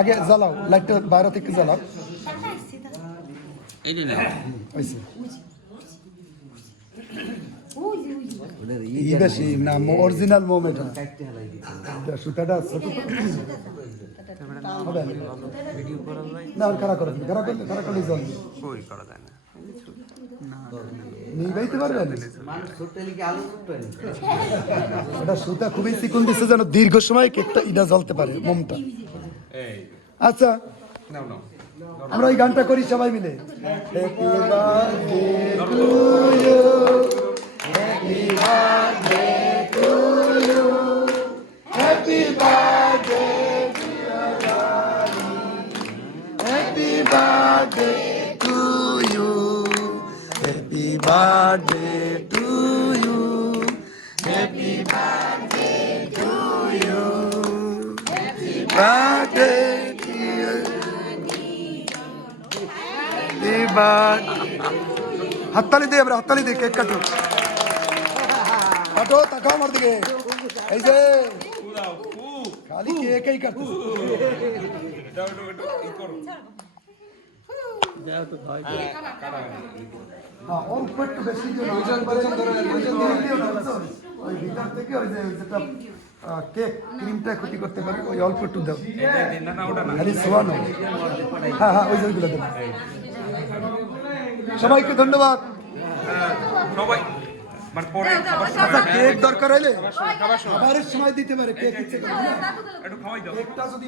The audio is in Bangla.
আগে জ্বালাও লাইটটা বাইরে থেকে জ্বালাও বেশি না অরিজিনাল মোম এটা সুতাটা ছোট হবে না খারাপ করে খারাপ করলে জল নিবাইতে পারবেন এটা সুতা খুবই চিকন দিচ্ছে যেন দীর্ঘ সময় কেকটা ইটা জ্বলতে পারে মোমটা আচ্ছা আমরা এই গানটা করি সবাই মিলে Happy birthday to you. Happy birthday to you. Happy birthday to you. Happy birthday to you. Happy birthday. হাততালি দে আমরা হাততালি দে কেক কাটো কাটো তাকাও আমার দিকে এই যে খালি কেকই কাটতে অল্প একটু বেশি ওই ভিতর থেকে ওই যে যেটা কেক ক্রিমটা ক্ষতি করতে পারে ওই অল্প একটু দাও খালি শোয়ানো হ্যাঁ হ্যাঁ ওই যে ওইগুলো দেবো সবাইকে ধন্যবাদ সবাই আচ্ছা কেক দরকার হলে খাবারের সময় দিতে পারে কেক ইচ্ছে করে না